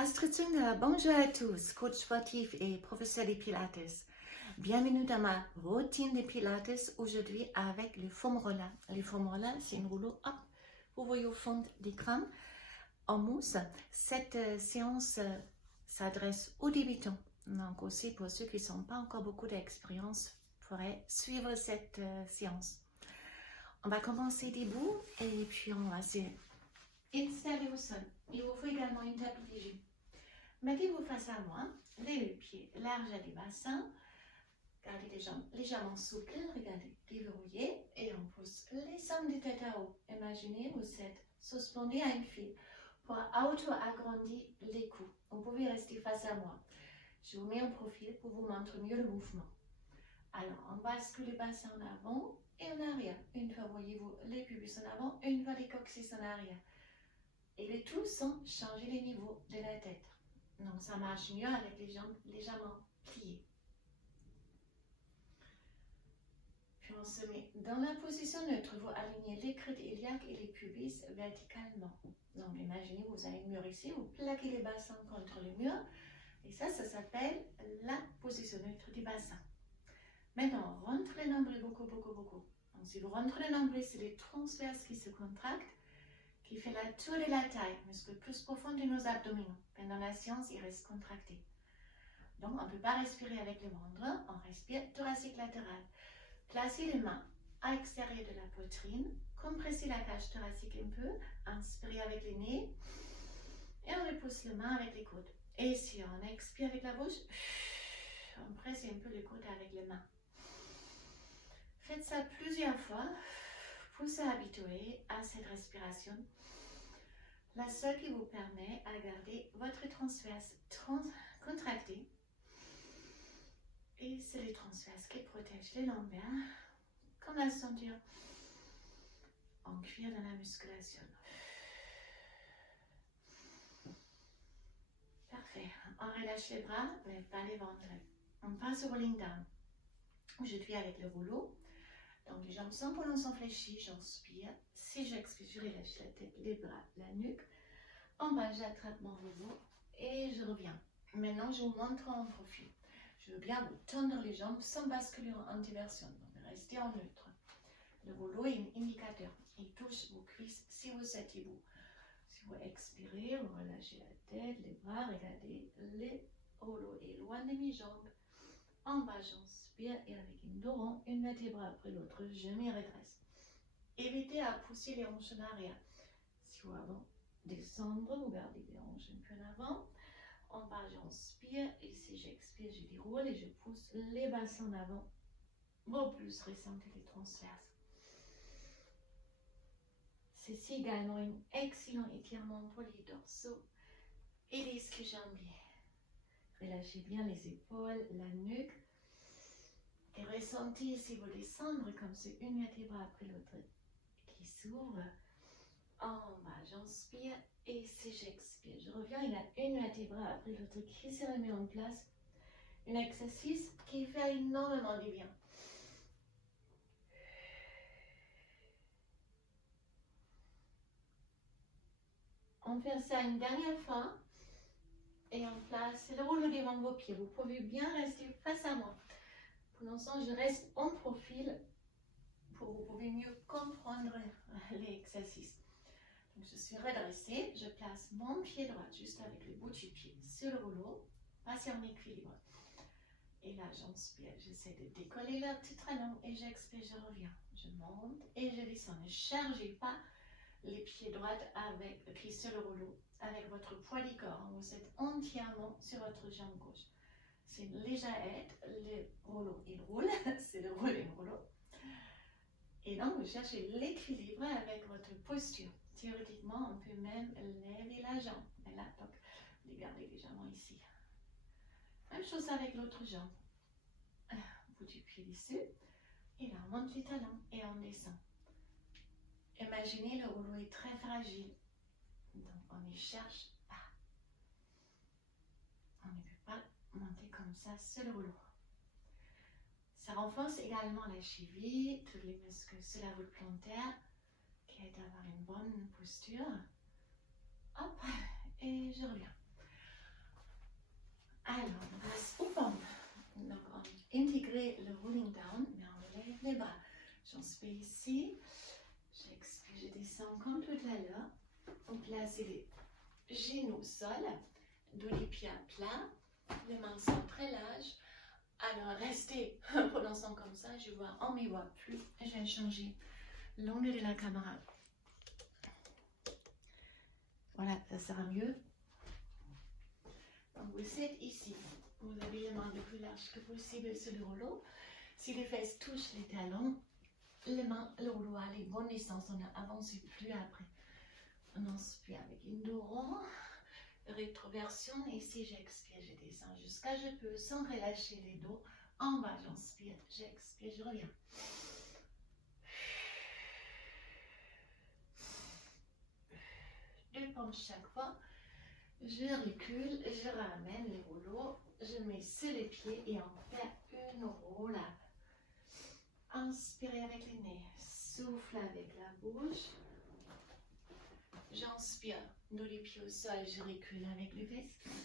Astrid Zünger, bonjour à tous, coach sportif et professeur de Pilates. Bienvenue dans ma routine de Pilates aujourd'hui avec le foam roller. Le foam roller, c'est une rouleau, vous voyez au fond de l'écran, en mousse. Cette séance s'adresse aux débutants, donc aussi pour ceux qui n'ont pas encore beaucoup d'expérience, pourraient suivre cette séance. On va commencer debout et puis on va s'installer au sol. Il vous faut également une table légère. Mettez-vous face à moi, les pieds larges du bassin, gardez les jambes légèrement souples, regardez, déverrouillez et on pousse les jambes de tête à haut. Imaginez vous êtes suspendu à un fil pour auto-agrandir les coups. Vous pouvez rester face à moi. Je vous mets en profil pour vous montrer mieux le mouvement. Alors, on bascule le bassin en avant et en arrière. Une fois, voyez-vous les pubis en avant, une fois les coccyx en arrière. Et le tout sans changer les niveaux de la tête. Donc, ça marche mieux avec les jambes légèrement pliées. Puis, on se met dans la position neutre. Vous alignez les crêtes iliaques et les pubis verticalement. Donc, imaginez, vous avez un mur ici, vous plaquez les bassins contre le mur. Et ça s'appelle la position neutre du bassin. Maintenant, rentrez le nombril beaucoup. Donc, si vous rentrez le nombril, c'est les transverses qui se contractent, qui fait la tour de la taille, muscle plus profond de nos abdominaux. Pendant la séance, il reste contracté. Donc, on ne peut pas respirer avec le ventre, on respire thoracique latéral. Placez les mains à l'extérieur de la poitrine, compressez la cage thoracique un peu, inspirez avec les nez, et on repousse les mains avec les coudes. Et si on expire avec la bouche, on presse un peu les coudes avec les mains. Faites ça plusieurs fois, pour s'habituer à cette respiration. La seule qui vous permet à garder votre transverse contracté. Et c'est les transverses qui protègent les lombaires, comme la ceinture en cuir dans la musculation. Parfait. On relâche les bras, mais pas les ventres. On passe au rolling down. Aujourd'hui avec le rouleau. Donc les jambes sont pour l'instant fléchies, j'inspire. Si j'expire, je relâche la tête, les bras, la nuque. En bas, j'attrape mon rouleau et je reviens. Maintenant, je vous montre en profil. Je veux bien vous tendre les jambes sans basculer en diversion. Donc, restez en neutre. Le rouleau est un indicateur. Il touche vos cuisses si vous êtes debout. Si vous expirez, vous relâchez la tête, les bras, regardez, le rouleau est loin de mes jambes. En bas, j'inspire et avec une dos rond, une vertèbre après l'autre, je me redresse. Évitez à pousser les hanches en arrière. Si vous avant descendre, vous gardez les hanches un peu en avant. En bas, j'inspire et si j'expire, je déroule et je pousse les bassins en avant. Au plus, ressentez les transverses. Ceci également un excellent étirement pour les dorsaux et les ischio-jambiers. Relâchez bien les épaules, la nuque. Et ressentez si vous descendez comme c'est une vertèbre après l'autre qui s'ouvre. En bas, j'inspire et si j'expire, je reviens. Il y a une vertèbre après l'autre qui se remet en place. Un exercice qui fait énormément du bien. On fait ça une dernière fois. Et on place le rouleau devant vos pieds. Vous pouvez bien rester face à moi. Pour l'instant, je reste en profil pour vous pouvez mieux comprendre l'exercice. Donc, je suis redressée. Je place mon pied droit juste avec le bout du pied sur le rouleau. Passez en équilibre. Et là, j'inspire. J'essaie de décoller le petit talon et j'expire, je reviens. Je monte et je descends. Ne chargez pas les pieds droits avec le pied sur le rouleau. Avec votre poids du corps, vous êtes entièrement sur votre jambe gauche. C'est une légère aide, le rouleau il roule, c'est le rouleau il roule. Et donc vous cherchez l'équilibre avec votre posture. Théoriquement, on peut même lever la jambe. Mais là, donc, vous gardez légèrement ici. Même chose avec l'autre jambe. Bout du pied dessus. Et là, on monte les talons et on descend. Imaginez, le rouleau est très fragile. Donc, on ne cherche pas. On ne peut pas monter comme ça sur le rouleau. Ça renforce également la cheville, tous les muscles sur la voûte plantaire, qui aident à avoir une bonne posture. Hop, et je reviens. fait le rolling down, mais on lève les bras. J'inspire ici, j'expire, je descends comme tout à l'heure. On place les genoux au sol, dos les pieds à plat, les mains sont très larges. Alors restez pour l'instant comme ça, je vois, on ne me voit plus. Je vais changer l'angle de la caméra. Voilà, ça sera mieux. Donc vous êtes ici, vous avez les mains le plus larges que possible sur le rouleau. Si les fesses touchent les talons, les mains, le rouleau a les bonnes distances, on n'avance plus après. On inspire avec une dos rond, rétroversion, et ici j'expire, je descends jusqu'à je peux sans relâcher les dos. En bas, j'inspire, j'expire, je reviens. Deux pompes chaque fois. Je recule, je ramène les rouleaux, je mets sur les pieds et on fait une roulade. Inspirez avec les nez, souffle avec la bouche. J'inspire, dos les pieds au sol, je recule avec les fesses.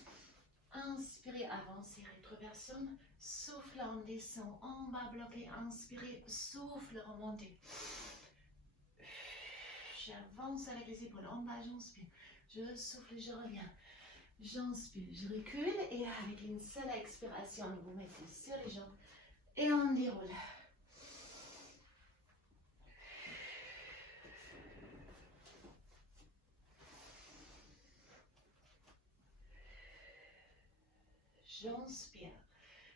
Inspirez, avancez, rétroversion. Souffle, on descend, en bas bloqué. Inspirez, souffle, remontez. J'avance avec les épaules en bas, j'inspire. Je souffle, je reviens. J'inspire, je recule et avec une seule expiration, vous mettez sur les jambes et on déroule. J'inspire,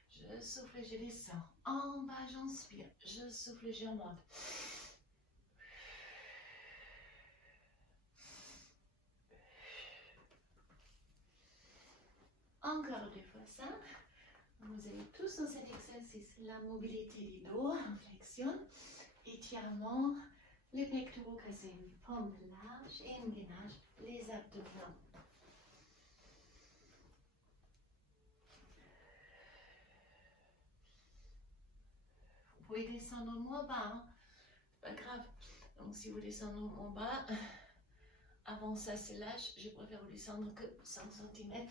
je souffle, je descends. En bas, j'inspire, je souffle, je remonte. Encore deux fois ça. Vous avez tous dans cet exercice la mobilité du dos, en flexion, étirement, les pectoraux cassés, une pompe large et une gainage, les abdominaux. Vous pouvez descendre moins bas, hein? Pas grave. Donc si vous descendez moins bas, avant ça c'est lâche, je préfère vous descendre que 5 cm.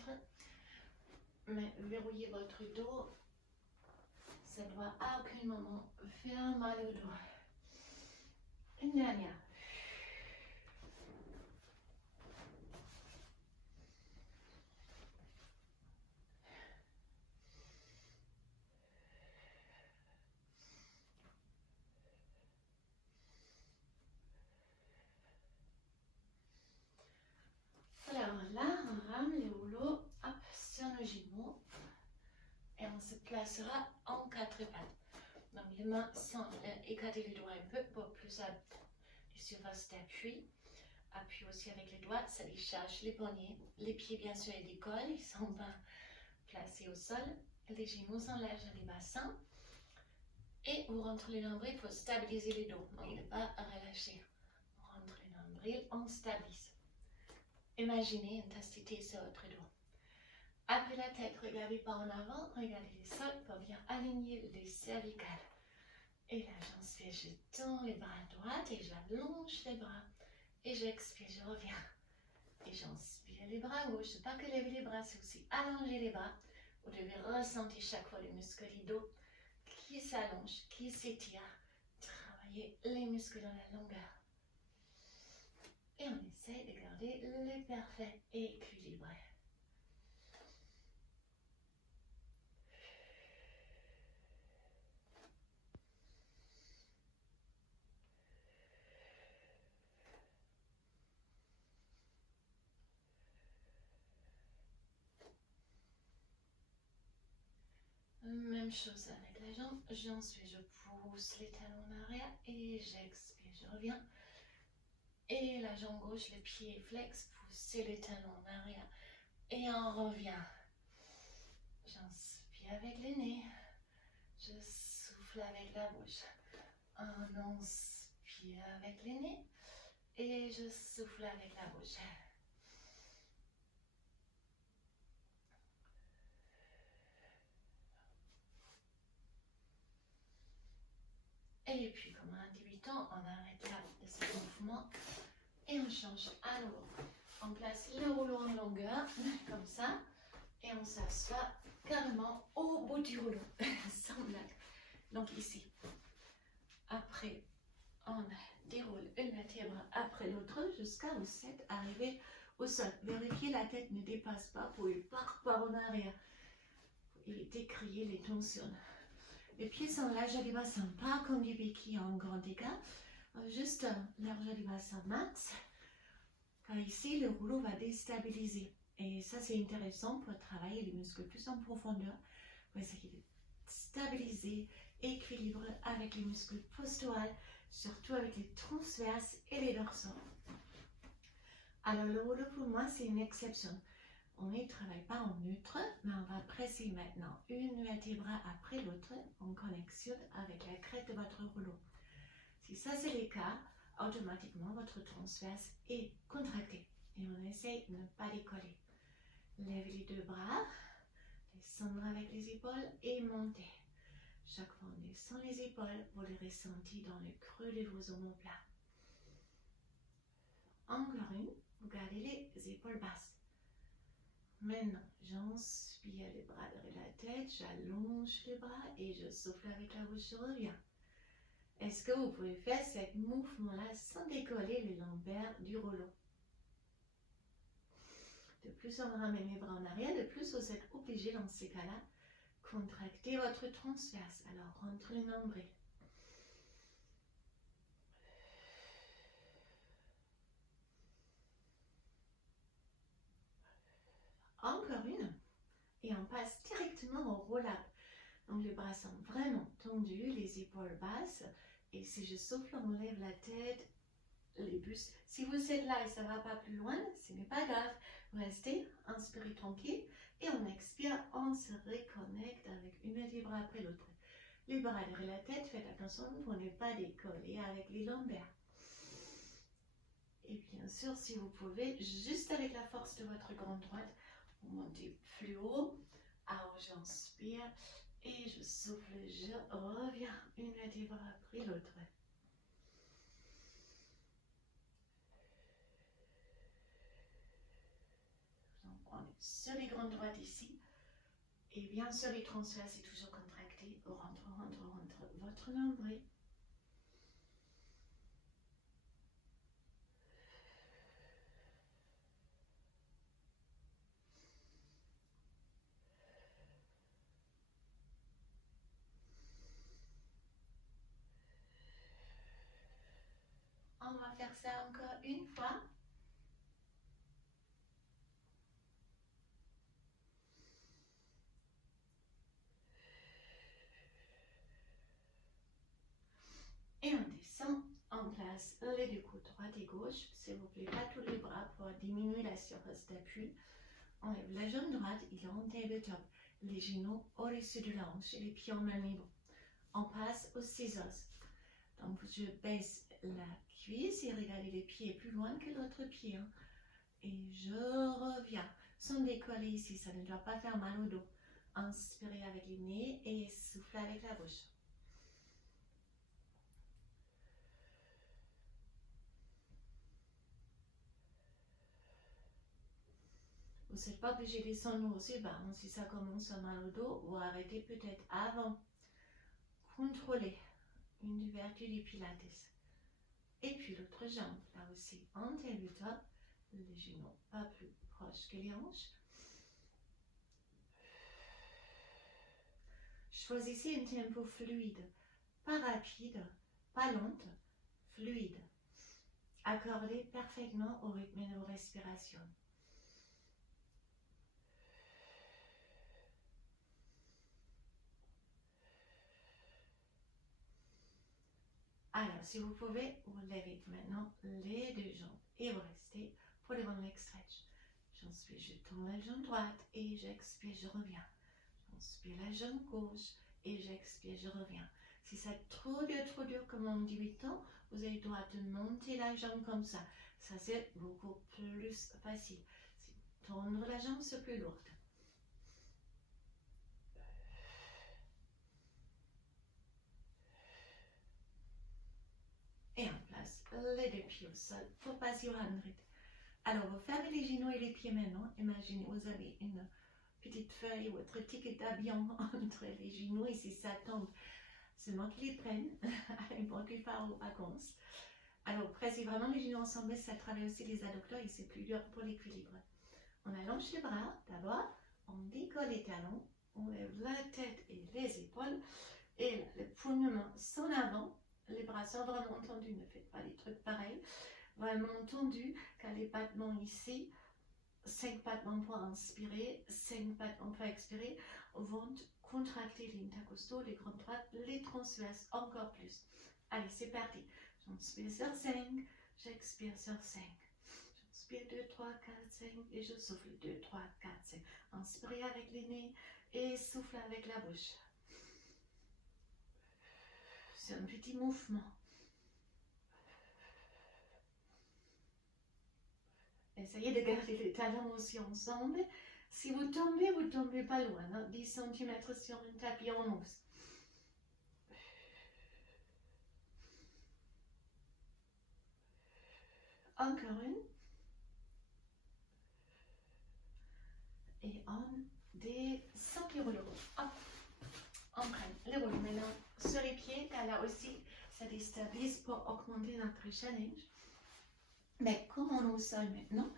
Mais verrouillez votre dos, ça doit à aucun moment faire mal au dos. Une dernière. Alors là, on rame les rouleaux sur nos genoux et on se placera en quatre pattes. Donc les mains sont écartées les doigts un peu pour plus de surface d'appui. Appui aussi avec les doigts, ça décharge les poignets. Les pieds bien sûr ils décollent, ils sont bien placés au sol. Les genoux s'enlèvent les bassins. Et vous rentrez les nombrils pour stabiliser les dos. Donc il n'est pas à relâcher. On rentre les nombrils, on stabilise. Imaginez une tasse de thé sur votre dos. Après la tête, regardez pas en avant, regardez les sols pour bien aligner les cervicales. Et là, j'inspire, je tends les bras à droite et j'allonge les bras. Et j'expire, je reviens. Et j'inspire les bras à gauche. C'est pas que lever les bras, c'est aussi allonger les bras. Vous devez ressentir chaque fois les muscles du dos qui s'allongent, qui s'étirent. Travaillez les muscles dans la longueur. Et on essaye de garder le parfait équilibré. Même chose avec la jambe, j'inspire, je pousse les talons en arrière et j'expire, je reviens. Et la jambe gauche, le pied flex, poussez les talons en arrière et on revient. J'inspire avec les nez, je souffle avec la bouche. On inspire avec les nez et je souffle avec la bouche. Et puis, comme un débutant, on arrête là de ce mouvement et on change à nouveau. On place le rouleau en longueur, comme ça, et on s'assoit carrément au bout du rouleau, sans blague. Donc ici, après, on déroule une vertèbre après l'autre jusqu'à vous êtes arrivé au sol. Vérifiez la tête ne dépasse pas pour ne pas en arrière. Pour éviter de créer les tensions. Les pieds sont larges du bassin, pas comme des béquilles en grand dégât. Juste large du bassin max. Car ici, le rouleau va déstabiliser. Et ça, c'est intéressant pour travailler les muscles plus en profondeur. Pour essayer de stabiliser, équilibrer avec les muscles posturales, surtout avec les transverses et les dorsaux. Alors, le rouleau pour moi, c'est une exception. On ne travaille pas en neutre, mais on va presser maintenant une vertèbre après l'autre en connexion avec la crête de votre rouleau. Si ça c'est le cas, automatiquement votre transverse est contracté et on essaie de ne pas décoller. Lèvez les deux bras, descendre avec les épaules et monter. Chaque fois on descend les épaules, vous les ressentez dans le creux de vos omoplates. Encore une, vous gardez les épaules basses. Maintenant, j'inspire les bras derrière la tête, j'allonge les bras et je souffle avec la bouche, je reviens. Est-ce que vous pouvez faire ce mouvement-là sans décoller le lombaire du rouleau? De plus, on ramène les bras en arrière, de plus, vous êtes obligé dans ces cas-là, contracter votre transverse. Alors, rentre le nombril. Encore une. Et on passe directement au roll-up. Donc, les bras sont vraiment tendus, les épaules basses. Et si je souffle, on lève la tête, les bustes. Si vous êtes là et ça ne va pas plus loin, ce n'est pas grave. Restez, inspirez tranquille. Et on expire, on se reconnecte avec une vertèbre après l'autre. Les bras derrière la tête, faites attention pour ne pas décoller avec les lombaires. Et bien sûr, si vous pouvez, juste avec la force de votre grande droite, vous montez plus haut. Alors j'inspire et je souffle, je reviens une vertèbre après l'autre. Donc on est sur les grandes droites ici. Et bien sûr, les transverses est toujours contracté. Rentre votre nombril. On va faire ça encore une fois. Et on descend, on place les deux coudes droite et gauche. S'il vous plaît, pas tous les bras pour diminuer la surface d'appui. On lève la jambe droite, il est en tabletop. Les genoux au-dessus de la hanche et les pieds en même niveau. On passe aux scissors. Donc je baisse la cuisse et regardez les pieds plus loin que l'autre pied. Hein. Et je reviens. Sans décoller ici, ça ne doit pas faire mal au dos. Inspirez avec les nez et soufflez avec la bouche. Vous n'êtes pas obligé de descendre aussi bas. Si ça commence à mal au dos, vous arrêtez peut-être avant. Contrôlez une vertu du Pilates. Et puis l'autre jambe, là aussi, en tabletop, les genoux pas plus proches que les hanches. Choisissez un tempo fluide, pas rapide, pas lente, fluide. Accordez parfaitement au rythme de vos respirations. Alors, si vous pouvez, vous levez maintenant les deux jambes et vous restez pour le one leg stretch. J'inspire, je tends la jambe droite et j'expire, je reviens. J'inspire la jambe gauche et j'expire, je reviens. Si c'est trop dur comme en débutant, vous avez le droit de monter la jambe comme ça. Ça, c'est beaucoup plus facile. Tendre la jambe, c'est plus lourd. Et en place, les deux pieds au sol pour passer au handrit. Alors, vous fermez les genoux et les pieds maintenant. Imaginez, vous avez une petite feuille, votre ticket d'avion entre les genoux et si ça tombe, C'est moi qui les prenne, avec moi qui pars aux vacances. Alors, pressez vraiment les genoux ensemble, ça travaille aussi les adducteurs et c'est plus dur pour l'équilibre. On allonge les bras d'abord, on décolle les talons, on lève la tête et les épaules. Et là, les poignets sont en avant, les bras sont vraiment tendus, ne faites pas des trucs pareils. Vraiment tendus, car les battements ici, 5 battements pour inspirer, 5 battements pour expirer, vont contracter les intercostaux, les grandes droites, les transverses encore plus. Allez, c'est parti. J'inspire sur 5, j'expire sur 5. J'inspire 2, 3, 4, 5 et je souffle 2, 3, 4, 5. Inspirez avec les nez et souffle avec la bouche. C'est un petit mouvement. Essayez de garder les talons aussi ensemble. Si vous tombez pas loin, hein, 10 cm sur un tapis en mousse. Encore une. Et on descend les rouleaux. Hop, on prenne les rouleaux maintenant sur les pieds, car là aussi, ça déstabilise pour augmenter notre challenge. Mais comme on est au sol maintenant,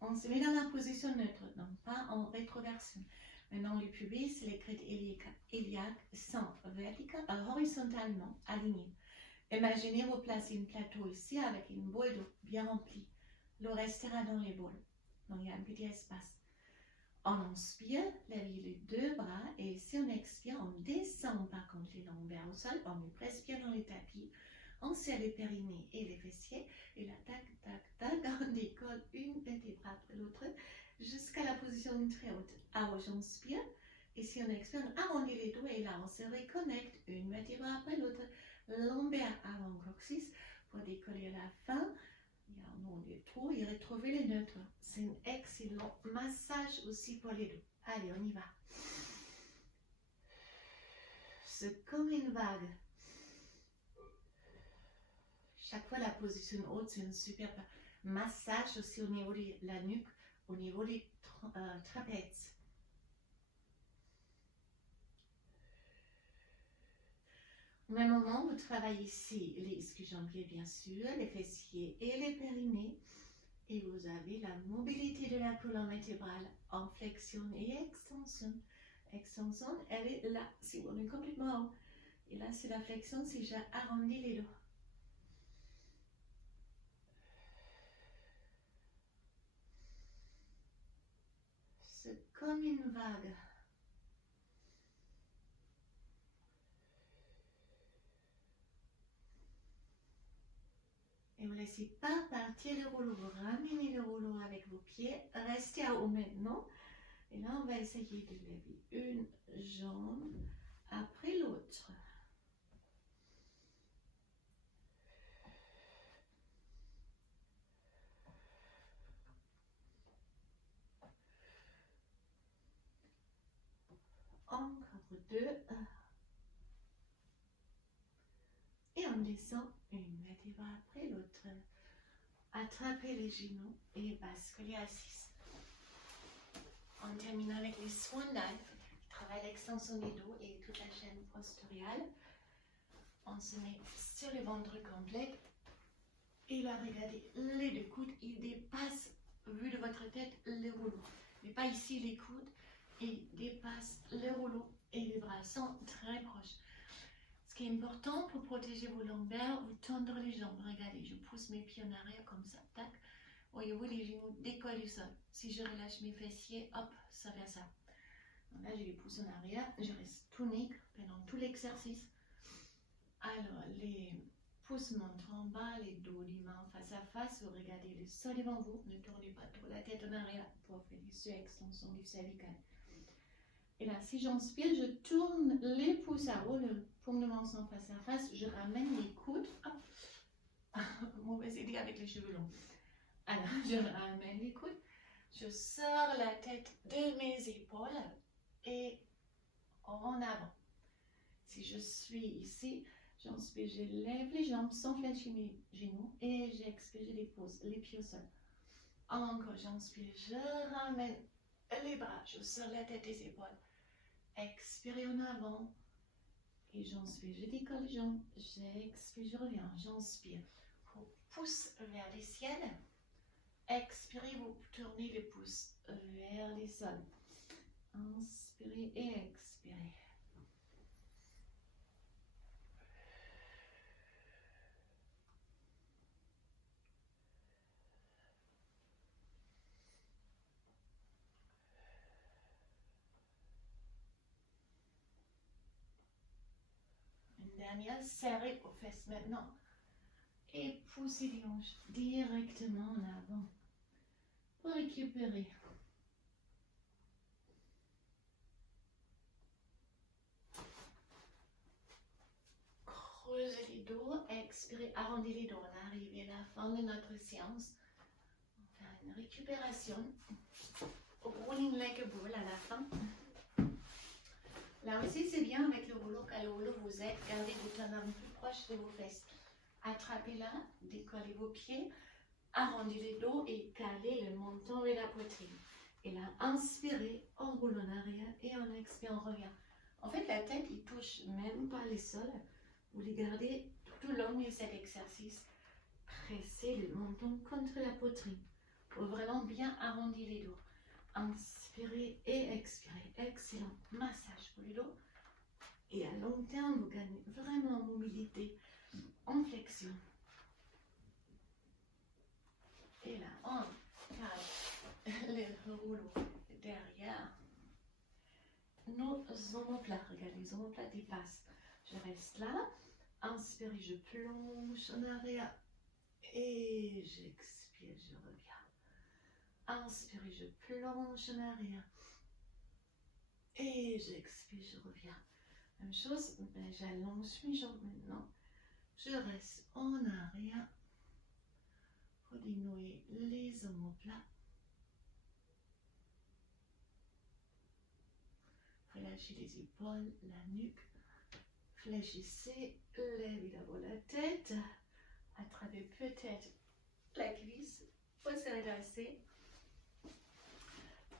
on se met dans la position neutre, donc pas en rétroversion. Maintenant, le pubis, les crêtes iliaques sont horizontalement alignés. Imaginez vous placer un plateau ici avec une boule d'eau bien remplie. L'eau restera dans les boules. Donc, il y a un petit espace. On inspire, levez les deux bras et si on expire, on descend par contre les lombaires au sol, on met presque bien dans les tapis. On serre les périnées et les fessiers et là, tac, tac, tac, on décolle une vertèbre après l'autre jusqu'à la position très haute. Alors, j'inspire et si on expire, on arrondit les doigts et là, on se reconnecte une vertèbre après l'autre, lombaire avant coccyx pour décoller à la fin. Il y a un nom de trou et retrouver les neutres. C'est un excellent massage aussi pour les dos. Allez, on y va. C'est comme une vague. Chaque fois, la position haute, c'est un super massage aussi au niveau de la nuque, au niveau des trapèzes. Au même moment, vous travaillez ici les ischio-jambiers, bien sûr, les fessiers et les périnées. Et vous avez la mobilité de la colonne vertébrale en flexion et extension. Extension, elle est là, si on est complètement haut. Et là, c'est la flexion si j'ai arrondi les dos. C'est comme une vague. Et vous ne laissez pas partir le rouleau. Vous ramenez le rouleau avec vos pieds. Restez à haut maintenant. Et là, on va essayer de lever une jambe après l'autre. Encore deux. Et on descend une vertèbre après l'autre. Attrapez les genoux et basculez à 6. On termine avec les swan dive, qui travaillent l'extension des dos et toute la chaîne postériore. On se met sur le ventre complet. Et là, regardez, les deux coudes, ils dépassent, vu de votre tête, les rouleaux. Mais pas ici les coudes, ils dépassent les rouleaux et les bras sont très proches. Ce qui est important pour protéger vos lombaires, vous tendre les jambes. Regardez, je pousse mes pieds en arrière comme ça, tac. Voyez-vous, les genoux décollent du sol. Si je relâche mes fessiers, hop, ça fait ça. Donc là, je les pousse en arrière, je reste tonique pendant tout l'exercice. Alors, les pouces montent en bas, les dos, les mains face à face. Vous regardez le sol devant vous, ne tournez pas trop la tête en arrière pour faire des extensions du cervical. Et là, si j'inspire, je tourne les pouces à haut, le paume de main sont face à face, je ramène les coudes. Mauvaise idée avec les cheveux longs. Alors, je ramène les coudes, je sors la tête de mes épaules et en avant. Si je suis ici, j'inspire, je lève les jambes sans fléchir mes genoux et j'expire, je dépose les pieds au sol. Encore, j'inspire, je ramène les bras, je sors la tête des épaules. Expirez en avant Et j'inspire, je décolle les jambes, j'expire, je reviens, j'inspire. Vous pousse vers les ciels. Expirez, vous tournez les pouces vers les sols. Inspirez et expirez. Une dernière, serrez vos fesses maintenant. Et poussez les hanches directement en avant pour récupérer. Creusez les dos, expirez, arrondissez les dos. On arrive à la fin de notre séance. On va faire une récupération. Rolling like a ball à la fin. Là aussi, c'est bien avec le rouleau. Quand le rouleau vous aide, gardez vos talons plus proches de vos fesses. Attrapez-la, décollez vos pieds, arrondissez les dos et calez le menton et la poitrine. Et là, inspirez, on roule en arrière et on expire, on revient. En fait, la tête, il touche même pas les sols. Vous les gardez tout au long de cet exercice. Pressez le menton contre la poitrine pour vraiment bien arrondir les dos. Inspirez et expirez. Excellent massage pour le dos. Et à long terme, vous gagnez vraiment en mobilité, en flexion. Et là, on cale le rouleau derrière. Nos omoplates, regardez, les omoplates dépassent. Je reste là. Inspirez, je plonge en arrière. Et j'expire, je reviens. Inspirez, je plonge en arrière. Et j'expire, je reviens. Même chose, ben, j'allonge mes jambes maintenant. Je reste en arrière. Pour dénouer les omoplates. Relâchez les épaules, la nuque. Fléchissez, levez d'abord la tête. Attrapez peut-être la cuisse pour se redresser.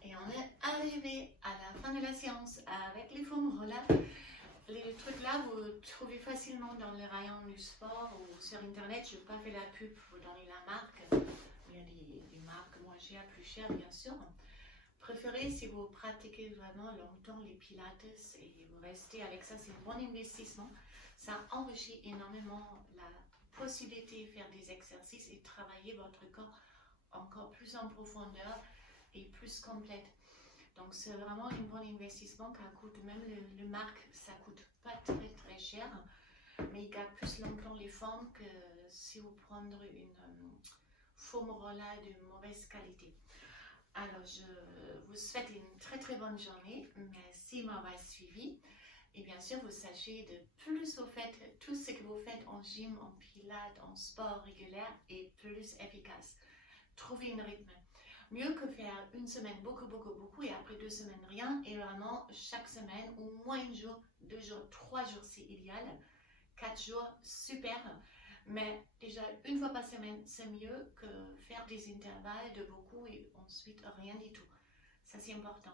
Et on est arrivé à la fin de la séance avec les foam rollers. Les trucs là, vous trouvez facilement dans les rayons du sport ou sur internet. Je n'ai pas fait la pub pour donner la marque. Il y a des marques moins chères, plus chères bien sûr. Préférez si vous pratiquez vraiment longtemps les pilates et vous restez avec ça, c'est un bon investissement. Ça enrichit énormément la possibilité de faire des exercices et travailler votre corps encore plus en profondeur et plus complète. Donc c'est vraiment un bon investissement qui coûte, même le marque, ça coûte pas très cher, mais il garde plus longtemps les formes que si vous prendrez une foam roller de mauvaise qualité. Alors, je vous souhaite une très bonne journée. Merci de m'avoir suivi. Et bien sûr, vous sachez de plus vous faites, tout ce que vous faites en gym, en pilates, en sport régulier est plus efficace. Trouvez un rythme. Mieux que faire une semaine beaucoup et après 2 semaines rien. Et vraiment, chaque semaine, au moins 1 jour, 2 jours, 3 jours, c'est idéal. 4 jours, super. Mais déjà, 1 fois par semaine, c'est mieux que faire des intervalles de beaucoup et ensuite rien du tout. Ça, c'est important.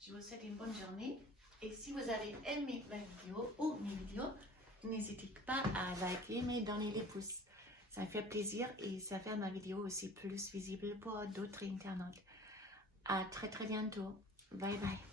Je vous souhaite une bonne journée. Et si vous avez aimé ma vidéo ou mes vidéos, n'hésitez pas à liker, mais donner des pouces. Ça me fait plaisir et ça fait ma vidéo aussi plus visible pour d'autres internautes. À très bientôt. Bye bye.